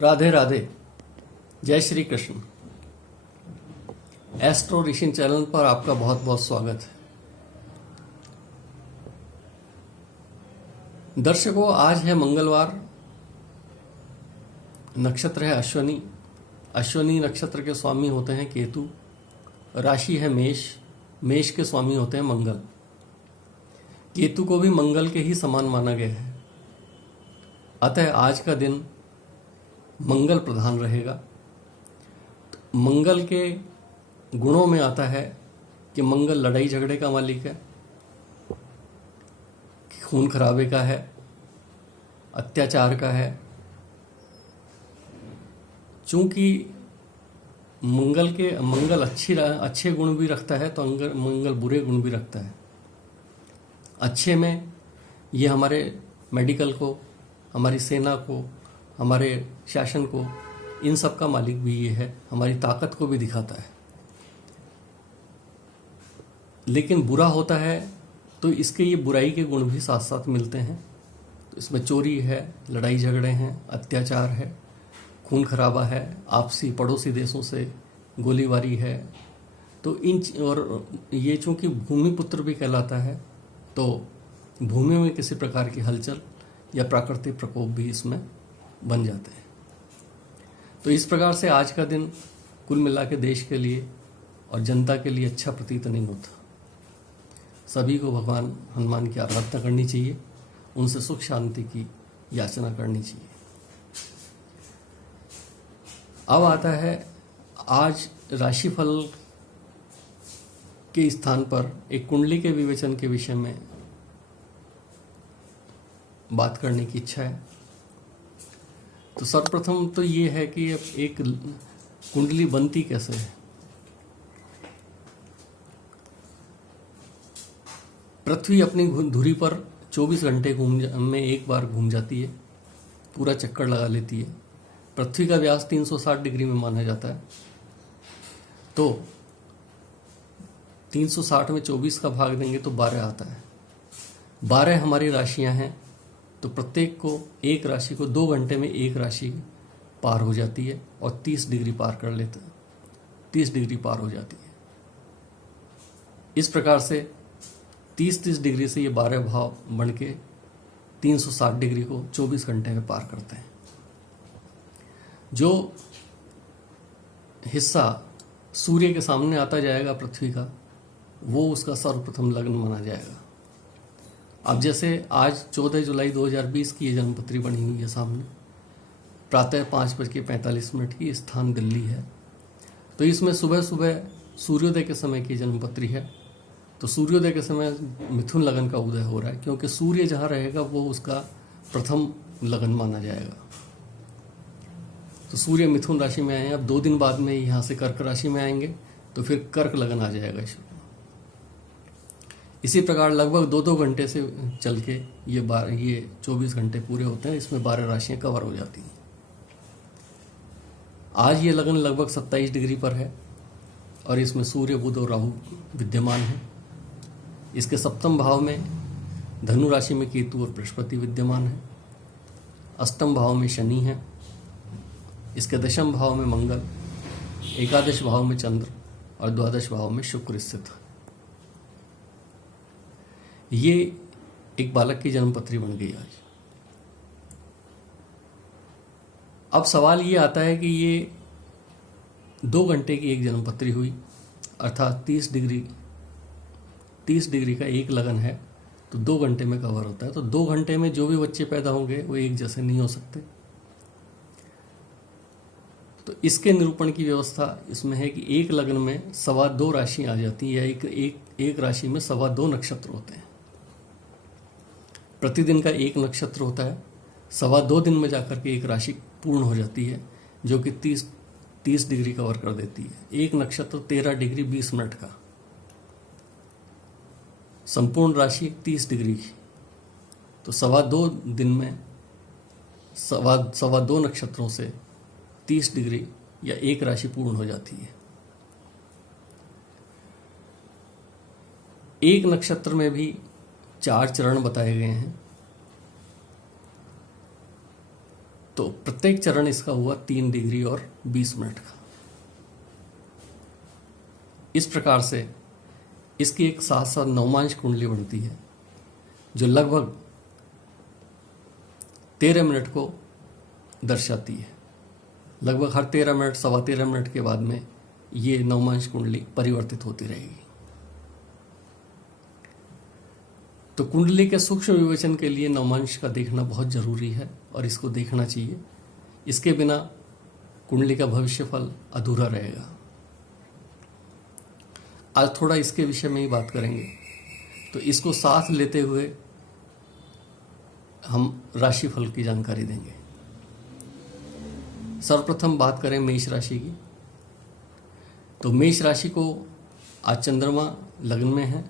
राधे राधे। जय श्री कृष्ण। एस्ट्रो ऋषि चैनल पर आपका बहुत बहुत स्वागत है। दर्शकों, आज है मंगलवार, नक्षत्र है अश्वनी। अश्वनी नक्षत्र के स्वामी होते हैं केतु, राशि है मेष, मेष के स्वामी होते हैं मंगल। केतु को भी मंगल के ही समान माना गया है, अतः आज का दिन मंगल प्रधान रहेगा। मंगल के गुणों में आता है कि मंगल लड़ाई झगड़े का मालिक है, खून खराबे का है, अत्याचार का है। चूंकि मंगल अच्छे गुण भी रखता है तो मंगल बुरे गुण भी रखता है। अच्छे में ये हमारे मेडिकल को, हमारी सेना को, हमारे शासन को, इन सब का मालिक भी ये है, हमारी ताकत को भी दिखाता है। लेकिन बुरा होता है तो इसके ये बुराई के गुण भी साथ साथ मिलते हैं। तो इसमें चोरी है, लड़ाई झगड़े हैं, अत्याचार है, खून खराबा है, आपसी पड़ोसी देशों से गोलीबारी है। तो और ये चूंकि भूमिपुत्र भी कहलाता है तो भूमि में किसी प्रकार की हलचल या प्राकृतिक प्रकोप भी इसमें बन जाते हैं। तो इस प्रकार से आज का दिन कुल मिला के देश के लिए और जनता के लिए अच्छा प्रतीत नहीं होता। सभी को भगवान हनुमान की आराधना करनी चाहिए, उनसे सुख शांति की याचना करनी चाहिए। अब आता है आज राशिफल के स्थान पर एक कुंडली के विवेचन के विषय में बात करने की इच्छा है। तो सर्वप्रथम तो ये है कि एक कुंडली बनती कैसे है। पृथ्वी अपनी धुरी पर 24 घंटे में एक बार घूम जाती है, पूरा चक्कर लगा लेती है। पृथ्वी का व्यास 360 डिग्री में माना जाता है। तो 360 में 24 का भाग देंगे तो 12 आता है। 12 हमारी राशियां हैं, तो प्रत्येक को एक राशि को 2 घंटे में एक राशि पार हो जाती है और 30 डिग्री पार कर लेते हैं, 30 डिग्री पार हो जाती है। इस प्रकार से 30-30 डिग्री से ये 12 भाव बन के 360 डिग्री को 24 घंटे में पार करते हैं। जो हिस्सा सूर्य के सामने आता जाएगा पृथ्वी का, वो उसका सर्वप्रथम लग्न माना जाएगा। अब जैसे आज 14 जुलाई 2020 की ये जन्मपत्री बनी हुई है सामने, प्रातः 5:45 की, स्थान दिल्ली है। तो इसमें सुबह सुबह सूर्योदय के समय की जन्मपत्री है। तो सूर्योदय के समय मिथुन लगन का उदय हो रहा है, क्योंकि सूर्य जहाँ रहेगा वो उसका प्रथम लगन माना जाएगा। तो सूर्य मिथुन राशि में आए हैं। अब 2 दिन बाद में यहाँ से कर्क राशि में आएंगे, तो फिर कर्क लगन आ जाएगा। इसी प्रकार लगभग 2-2 घंटे से चल के ये 24 घंटे पूरे होते हैं। इसमें 12 राशियां कवर हो जाती हैं। आज ये लगन लगभग 27 डिग्री पर है और इसमें सूर्य, बुध और राहु विद्यमान है। इसके सप्तम भाव में धनु राशि में केतु और बृहस्पति विद्यमान है। अष्टम भाव में शनि है। इसके दशम भाव में मंगल, एकादश भाव में चंद्र और द्वादश भाव में शुक्र स्थित है। ये एक बालक की जन्मपत्री बन गई आज। अब सवाल ये आता है कि ये 2 घंटे की एक जन्मपत्री हुई, अर्थात 30 डिग्री का एक लगन है, तो 2 घंटे में कवर होता है। तो 2 घंटे में जो भी बच्चे पैदा होंगे वो एक जैसे नहीं हो सकते। तो इसके निरूपण की व्यवस्था इसमें है कि एक लगन में 2.25 राशि आ जाती है, या एक राशि में 2.25 नक्षत्र होते हैं। प्रतिदिन का एक नक्षत्र होता है। 2.25 दिन में जाकर के एक राशि पूर्ण हो जाती है, जो कि 30 डिग्री कवर कर देती है। एक नक्षत्र 13 डिग्री 20 मिनट का, संपूर्ण राशि 30 डिग्री की। तो 2.25 दिन में 2.25 नक्षत्रों से 30 डिग्री या एक राशि पूर्ण हो जाती है। एक नक्षत्र में भी 4 चरण बताए गए हैं। तो प्रत्येक चरण इसका हुआ 3 डिग्री और 20 मिनट का। इस प्रकार से इसकी एक साथ साथ नवमांश कुंडली बनती है जो लगभग 13 मिनट को दर्शाती है। लगभग हर 13 मिनट, सवा 13 मिनट के बाद में ये नवमांश कुंडली परिवर्तित होती रहेगी। तो कुंडली के सूक्ष्म विवेचन के लिए नवमांश का देखना बहुत जरूरी है और इसको देखना चाहिए। इसके बिना कुंडली का भविष्यफल अधूरा रहेगा। आज थोड़ा इसके विषय में ही बात करेंगे। तो इसको साथ लेते हुए हम राशिफल की जानकारी देंगे। सर्वप्रथम बात करें मेष राशि की। तो मेष राशि को आज चंद्रमा लगन में है।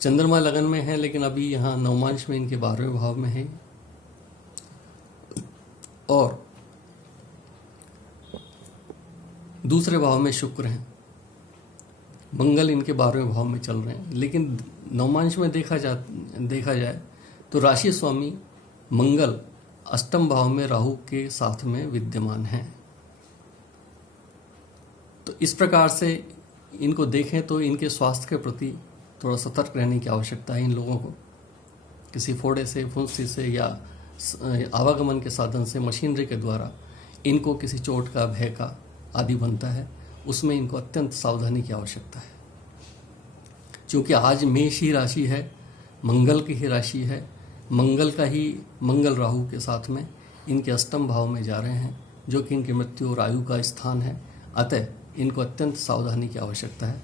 चंद्रमा लगन में है लेकिन अभी यहाँ नवमांश में इनके 12वें भाव में है और दूसरे भाव में शुक्र हैं। मंगल इनके 12वें भाव में चल रहे हैं। लेकिन नवमांश में देखा जाए तो राशि स्वामी मंगल अष्टम भाव में राहु के साथ में विद्यमान हैं। तो इस प्रकार से इनको देखें तो इनके स्वास्थ्य के प्रति थोड़ा सतर्क रहने की आवश्यकता है। इन लोगों को किसी फोड़े से, फुंसी से या आवागमन के साधन से, मशीनरी के द्वारा इनको किसी चोट का, भय का आदि बनता है, उसमें इनको अत्यंत सावधानी की आवश्यकता है। क्योंकि आज मेष ही राशि है, मंगल की ही राशि है, मंगल राहु के साथ में इनके अष्टम भाव में जा रहे हैं जो कि इनकी मृत्यु और आयु का स्थान है। अतः इनको अत्यंत सावधानी की आवश्यकता है।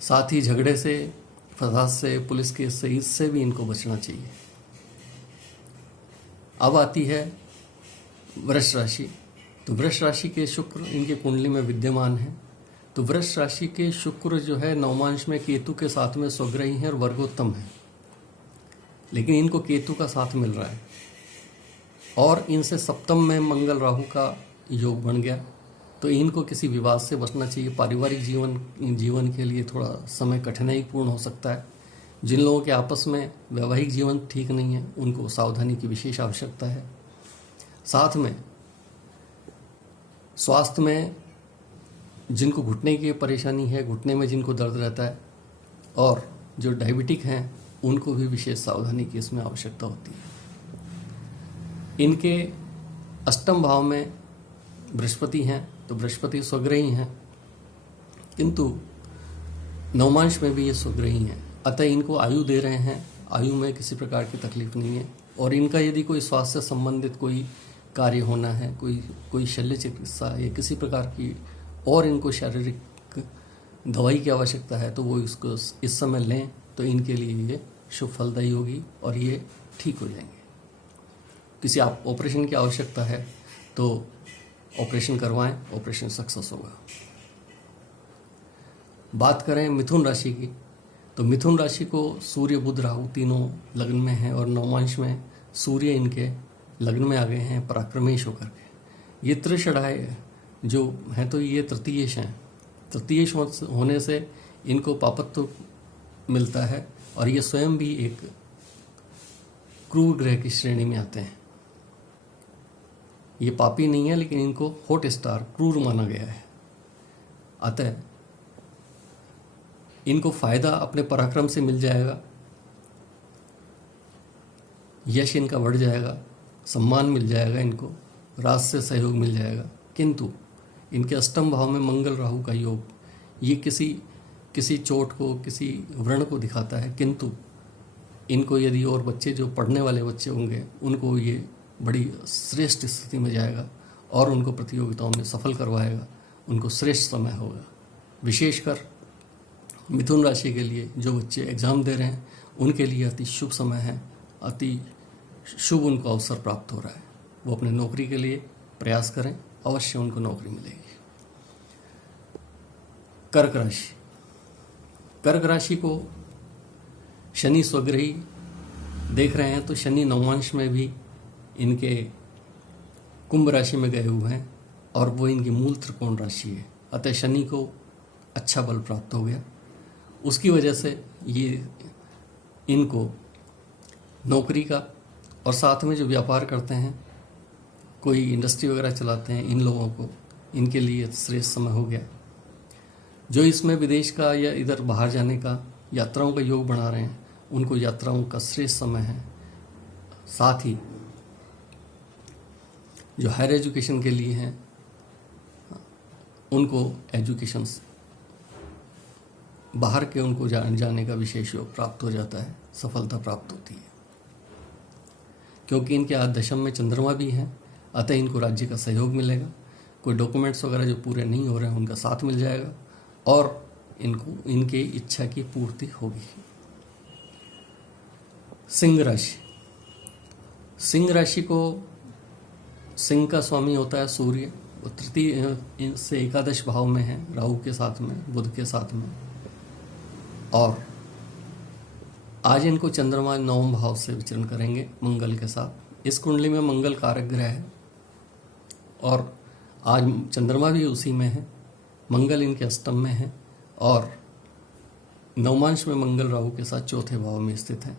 साथ ही झगड़े से, फसाद से, पुलिस केस से, इससे भी इनको बचना चाहिए। अब आती है वृष राशि। तो वृष राशि के शुक्र इनके कुंडली में विद्यमान है। तो वृष राशि के शुक्र जो है नवमांश में केतु के साथ में स्वग्रही हैं और वर्गोत्तम है, लेकिन इनको केतु का साथ मिल रहा है और इनसे सप्तम में मंगल राहु का योग बन गया। तो इनको किसी विवाद से बचना चाहिए। पारिवारिक जीवन के लिए थोड़ा समय कठिनाईपूर्ण हो सकता है। जिन लोगों के आपस में वैवाहिक जीवन ठीक नहीं है उनको सावधानी की विशेष आवश्यकता है। साथ में स्वास्थ्य में जिनको घुटने की परेशानी है, घुटने में जिनको दर्द रहता है और जो डायबिटिक हैं उनको भी विशेष सावधानी की इसमें आवश्यकता होती है। इनके अष्टम भाव में बृहस्पति हैं, तो बृहस्पति स्वग्रही हैं, किंतु नवमांश में भी ये स्वग्रही हैं। अतः इनको आयु दे रहे हैं, आयु में किसी प्रकार की तकलीफ नहीं है। और इनका यदि कोई स्वास्थ्य से संबंधित कोई कार्य होना है, कोई शल्य चिकित्सा या किसी प्रकार की और इनको शारीरिक दवाई की आवश्यकता है तो वो इसको इस समय लें तो इनके लिए ये शुभ फलदायी होगी और ये ठीक हो जाएंगे। किसी ऑपरेशन की आवश्यकता है तो ऑपरेशन करवाएं, ऑपरेशन सक्सेस होगा। बात करें मिथुन राशि की। तो मिथुन राशि को सूर्य, बुध, राहु तीनों लग्न में हैं और नवमांश में सूर्य इनके लग्न में आ गए हैं पराक्रमेश होकर के। ये त्रिषढ़ाय जो हैं तो ये तृतीयेश हैं। तृतीयेश होने से इनको पापत्व मिलता है और ये स्वयं भी एक क्रूर ग्रह की श्रेणी में आते हैं। ये पापी नहीं है लेकिन इनको हॉट स्टार, क्रूर माना गया है। अतः इनको फायदा अपने पराक्रम से मिल जाएगा, यश इनका बढ़ जाएगा, सम्मान मिल जाएगा, इनको राज से सहयोग मिल जाएगा। किंतु इनके अष्टम भाव में मंगल राहु का योग ये किसी चोट को, किसी व्रण को दिखाता है। किंतु इनको यदि और बच्चे जो पढ़ने वाले बच्चे होंगे उनको ये बड़ी श्रेष्ठ स्थिति में जाएगा और उनको प्रतियोगिताओं में सफल करवाएगा, उनको श्रेष्ठ समय होगा। विशेषकर मिथुन राशि के लिए जो बच्चे एग्ज़ाम दे रहे हैं उनके लिए अति शुभ समय है, अति शुभ उनको अवसर प्राप्त हो रहा है। वो अपने नौकरी के लिए प्रयास करें, अवश्य उनको नौकरी मिलेगी। कर्क राशि। कर्क राशि को शनि स्वग्रही देख रहे हैं तो शनि नवमांश में भी इनके कुंभ राशि में गए हुए हैं और वो इनकी मूल त्रिकोण राशि है। अतः शनि को अच्छा बल प्राप्त हो गया। उसकी वजह से ये इनको नौकरी का और साथ में जो व्यापार करते हैं, कोई इंडस्ट्री वगैरह चलाते हैं, इन लोगों को, इनके लिए श्रेष्ठ समय हो गया। जो इसमें विदेश का या इधर बाहर जाने का, यात्राओं का योग बना रहे हैं, उनको यात्राओं का श्रेष्ठ समय है। साथ ही जो हायर एजुकेशन के लिए हैं, उनको एजुकेशन बाहर के उनको जाने का विशेष योग प्राप्त हो जाता है, सफलता प्राप्त होती है। क्योंकि इनके आज दशम में चंद्रमा भी है, अतः इनको राज्य का सहयोग मिलेगा। कोई डॉक्यूमेंट्स वगैरह जो पूरे नहीं हो रहे हैं, उनका साथ मिल जाएगा और इनको इनके इच्छा की पूर्ति होगी। सिंह राशि। सिंह राशि को सिंह का स्वामी होता है सूर्य। वो तृतीय से एकादश भाव में है, राहु के साथ में, बुध के साथ में। और आज इनको चंद्रमा 9वें भाव से विचरण करेंगे मंगल के साथ। इस कुंडली में मंगल कारक ग्रह है और आज चंद्रमा भी उसी में है, मंगल इनके अष्टम में है और नवमांश में मंगल राहु के साथ चौथे भाव में स्थित है।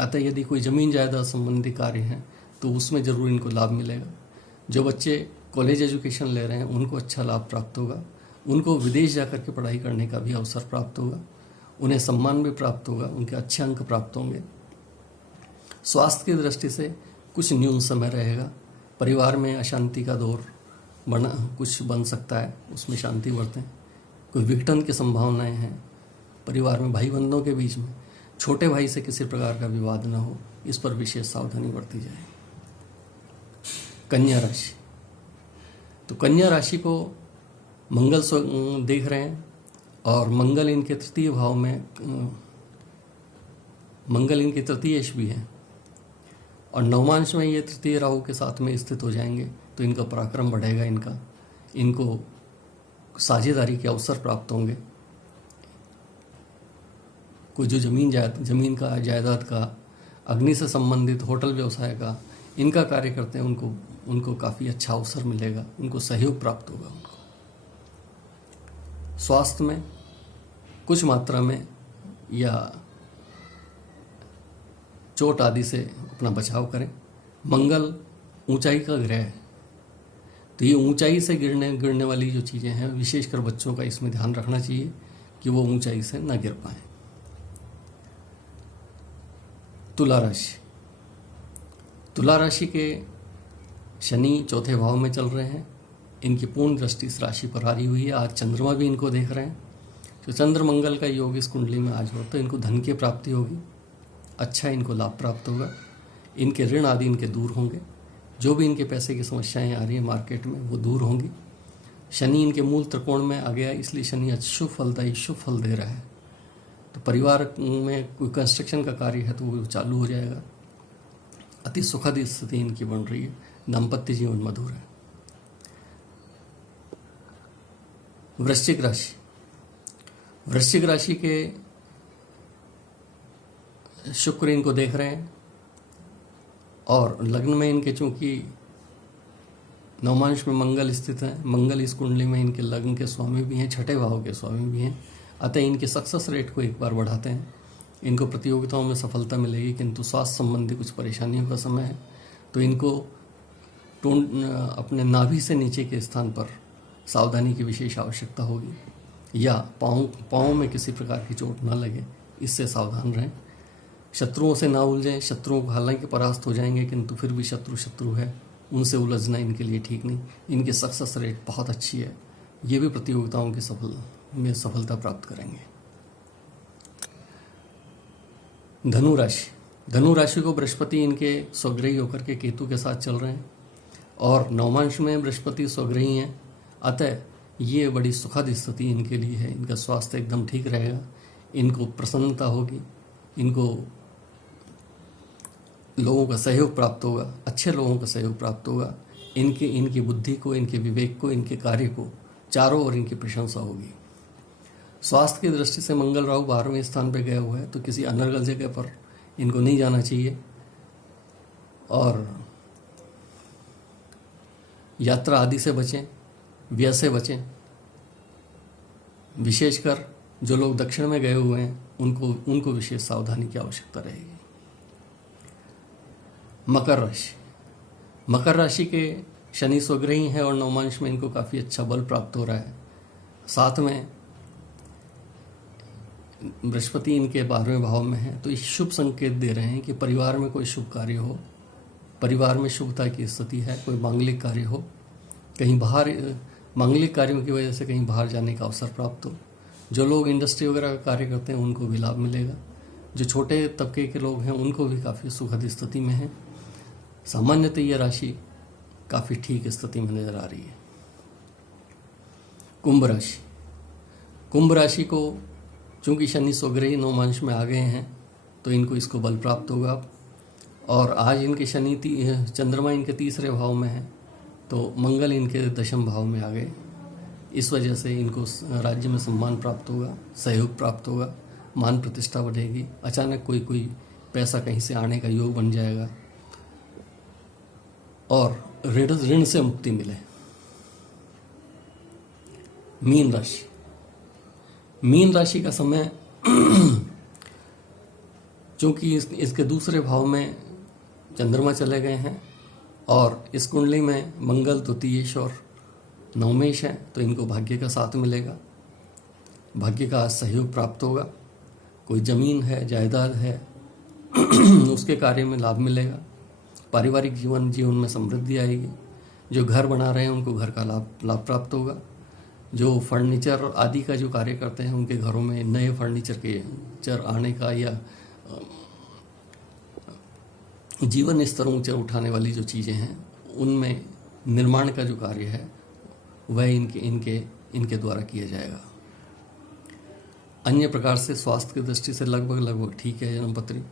अतः यदि कोई जमीन जायदाद संबंधी कार्य है तो उसमें जरूर इनको लाभ मिलेगा। जो बच्चे कॉलेज एजुकेशन ले रहे हैं उनको अच्छा लाभ प्राप्त होगा। उनको विदेश जाकर के पढ़ाई करने का भी अवसर प्राप्त होगा। उन्हें सम्मान भी प्राप्त होगा, उनके अच्छे अंक प्राप्त होंगे। स्वास्थ्य की दृष्टि से कुछ न्यून समय रहेगा। परिवार में अशांति का दौर कुछ बन सकता है, उसमें शांति बरतें। कोई विघटन की संभावनाएं हैं। परिवार में भाई बंधों के बीच में छोटे भाई से किसी प्रकार का विवाद न हो, इस पर विशेष सावधानी बरती जाए। कन्या राशि। तो कन्या राशि को मंगल देख रहे हैं और मंगल इनके तृतीय भाव में, मंगल इनके तृतीयेश भी है और नवमांश में ये तृतीय राहु के साथ में स्थित हो जाएंगे तो इनका पराक्रम बढ़ेगा। इनको साझेदारी के अवसर प्राप्त होंगे। कोई जो जमीन का, जायदाद का, अग्नि से संबंधित होटल व्यवसाय का, इनका कार्य करते हैं, उनको काफ़ी अच्छा अवसर मिलेगा, उनको सहयोग प्राप्त होगा। उनको स्वास्थ्य में कुछ मात्रा में या चोट आदि से अपना बचाव करें। मंगल ऊंचाई का ग्रह है, तो ये ऊंचाई से गिरने वाली जो चीज़ें हैं, विशेषकर बच्चों का इसमें ध्यान रखना चाहिए कि वो ऊंचाई से न गिर पाएं। तुला राशि। तुला राशि के शनि चौथे भाव में चल रहे हैं। इनकी पूर्ण दृष्टि इस राशि पर आ रही हुई है। आज चंद्रमा भी इनको देख रहे हैं। तो चंद्र मंगल का योग इस कुंडली में आज हो तो इनको धन की प्राप्ति होगी, अच्छा इनको लाभ प्राप्त होगा। इनके ऋण आदि इनके दूर होंगे। जो भी इनके पैसे की समस्याएं आ रही हैं मार्केट में, वो दूर होंगी। शनि इनके मूल त्रिकोण में आ गया, इसलिए शनि अशुभ फलदायी शुभ फल दे रहा है। तो परिवार में कोई कंस्ट्रक्शन का कार्य है तो वो चालू हो जाएगा। अति सुखद स्थिति इनकी बन रही है। दाम्पत्य जीवन मधुर है। वृश्चिक राशि। वृश्चिक राशि के शुक्र इनको देख रहे हैं और लग्न में इनके चूंकि नवमांश में मंगल स्थित है, मंगल इस कुंडली में इनके लग्न के स्वामी भी हैं, छठे भाव के स्वामी भी हैं। अतः इनके सक्सेस रेट को एक बार बढ़ाते हैं। इनको प्रतियोगिताओं में सफलता मिलेगी, किंतु स्वास्थ्य संबंधी कुछ परेशानियों का समय है, तो इनको अपने नाभि से नीचे के स्थान पर सावधानी की विशेष आवश्यकता होगी, या पाँव में किसी प्रकार की चोट न लगे, इससे सावधान रहें। शत्रुओं से ना उलझें। शत्रुओं को हालांकि परास्त हो जाएंगे, किंतु फिर भी शत्रु है, उनसे उलझना इनके लिए ठीक नहीं। इनकी सक्सेस रेट बहुत अच्छी है, ये भी प्रतियोगिताओं की सफलता प्राप्त करेंगे। धनु राशि। धनु राशि को बृहस्पति इनके स्वग्रही होकर के केतु के साथ चल रहे हैं और नवमांश में बृहस्पति स्वग्रही हैं। अतः ये बड़ी सुखद स्थिति इनके लिए है। इनका स्वास्थ्य एकदम ठीक रहेगा, इनको प्रसन्नता होगी, इनको लोगों का सहयोग प्राप्त होगा, अच्छे लोगों का सहयोग प्राप्त होगा। इनकी बुद्धि को, इनके विवेक को, इनके कार्य को चारों ओर इनकी प्रशंसा होगी। स्वास्थ्य की दृष्टि से मंगल राहु 12वें स्थान पर गए हुए हैं, तो किसी अनर्गल जगह पर इनको नहीं जाना चाहिए और यात्रा आदि से बचें, व्यय से बचें। विशेषकर जो लोग दक्षिण में गए हुए हैं उनको विशेष सावधानी की आवश्यकता रहेगी। मकर राशि। मकर राशि के शनि स्वग्रही हैं और नवमांश में इनको काफ़ी अच्छा बल प्राप्त हो रहा है। साथ में बृहस्पति इनके 12वें भाव में है, तो ये शुभ संकेत दे रहे हैं कि परिवार में कोई शुभ कार्य हो, परिवार में शुभता की स्थिति है, कोई मांगलिक कार्य हो, कहीं बाहर मांगलिक कार्यों की वजह से कहीं बाहर जाने का अवसर प्राप्त हो। जो लोग इंडस्ट्री वगैरह का कार्य करते हैं उनको भी लाभ मिलेगा। जो छोटे तबके के लोग हैं उनको भी काफ़ी सुखद स्थिति में है। सामान्यतः यह राशि काफ़ी ठीक स्थिति में नजर आ रही है। कुंभ राशि। कुंभ राशि को चूंकि शनि स्वग्रही नवमांश में आ गए हैं तो इनको इसको बल प्राप्त होगा। और आज इनके चंद्रमा इनके 3रे भाव में है, तो मंगल इनके 10वें भाव में आ गए। इस वजह से इनको राज्य में सम्मान प्राप्त होगा, सहयोग प्राप्त होगा, मान प्रतिष्ठा बढ़ेगी। अचानक कोई पैसा कहीं से आने का योग बन जाएगा और ऋण से मुक्ति मिले। मीन राशि। मीन राशि का समय चूंकि इसके 2रे भाव में चंद्रमा चले गए हैं और इस कुंडली में मंगल द्वितीयेश और नवमेश है, तो इनको भाग्य का साथ मिलेगा, भाग्य का सहयोग प्राप्त होगा। कोई जमीन है, जायदाद है उसके कार्य में लाभ मिलेगा। पारिवारिक जीवन में समृद्धि आएगी। जो घर बना रहे हैं उनको घर का लाभ प्राप्त होगा। जो फर्नीचर आदि का जो कार्य करते हैं उनके घरों में नए फर्नीचर आने का या जीवन स्तर ऊंचा उठाने वाली जो चीज़ें हैं उनमें निर्माण का जो कार्य है वह इनके द्वारा किया जाएगा। अन्य प्रकार से स्वास्थ्य की दृष्टि से लगभग ठीक है जन्मपत्री।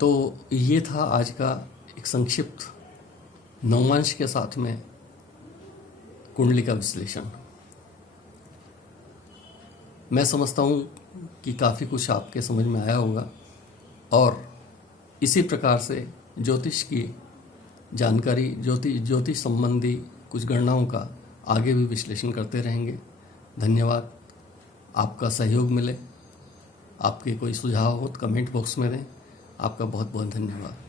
तो ये था आज का एक संक्षिप्त नवमांश के साथ में कुंडली का विश्लेषण। मैं समझता हूँ कि काफ़ी कुछ आपके समझ में आया होगा और इसी प्रकार से ज्योतिष की जानकारी, ज्योतिष संबंधी कुछ गणनाओं का आगे भी विश्लेषण करते रहेंगे। धन्यवाद। आपका सहयोग मिले, आपके कोई सुझाव हो तो कमेंट बॉक्स में दें। आपका बहुत बहुत धन्यवाद।